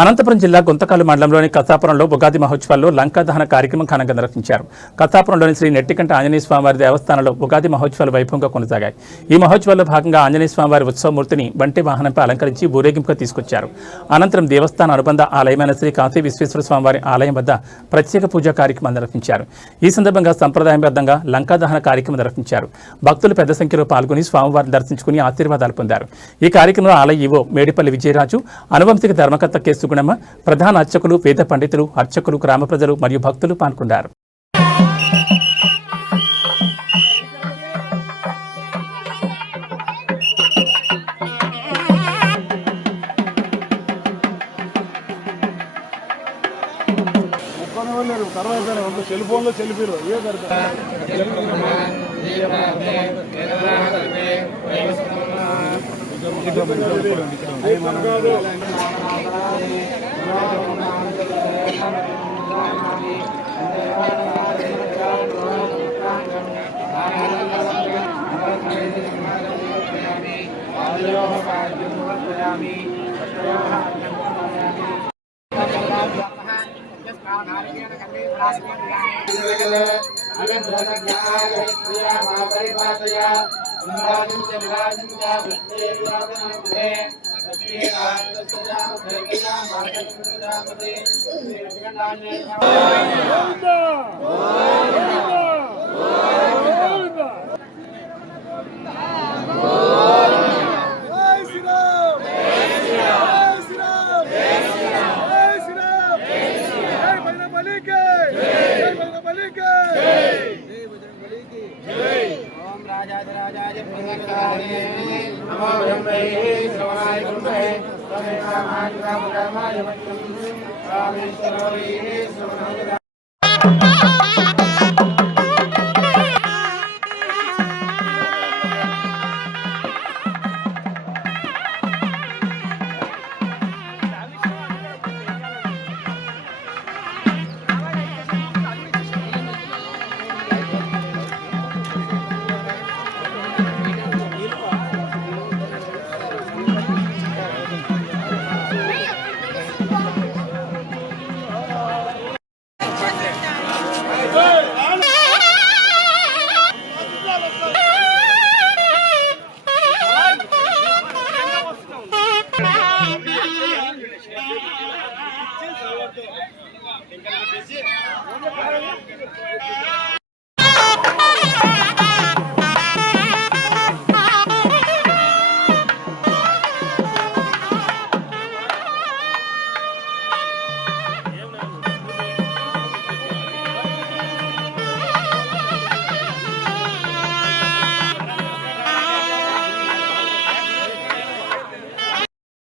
అనంతపురం జిల్లా గుంతకల్లు మండలంలోని కసాపురంలో ఉగాది మహోత్సవాల్లో లంకా దహన కార్యక్రమం ఘనంగా నిర్వహించారు. కసాపురంలోని శ్రీ నెట్టికంట ఆంజనేయ స్వామివారి దేవస్థానంలో ఉగాది మహోత్సవాలు వైభవంగా కొనసాగాయి. ఈ మహోత్సవాల్లో భాగంగా ఆంజనేయ స్వామివారి ఉత్సవమూర్తిని బంటి వాహనంపై అలంకరించి ఊరేగింపుగా తీసుకొచ్చారు. అనంతరం దేవస్థాన అనుబంధ ఆలయమైన శ్రీ కాశీ విశ్వేశ్వర స్వామివారి ఆలయం వద్ద ప్రత్యేక పూజా కార్యక్రమం నిర్వహించారు. ఈ సందర్భంగా సంప్రదాయబద్ధంగా లంకా దహన కార్యక్రమం నిర్వహించారు. భక్తులు పెద్ద సంఖ్యలో పాల్గొని స్వామివారిని దర్శించుకుని ఆశీర్వాదాలు పొందారు. ఈ కార్యక్రమంలో ఆలయ ఈవో మేడిపల్లి విజయరాజు, అనువంశిక ధర్మకర్త కె సుగుణమ్మ, ప్రధాన అర్చకులు, వేద పండితులు, అర్చకులు, గ్రామ ప్రజలు మరియు భక్తులు పాల్గొన్నారు.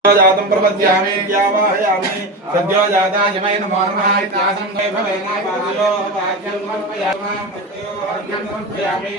जातं प्रपद्यामि व्यावाहयामि सद्यो जाताय नमो नमः इत्यासं वैभवेन पादयो वाक्यं समर्पयामि प्रत्यो अर्घ्यं समर्पयामि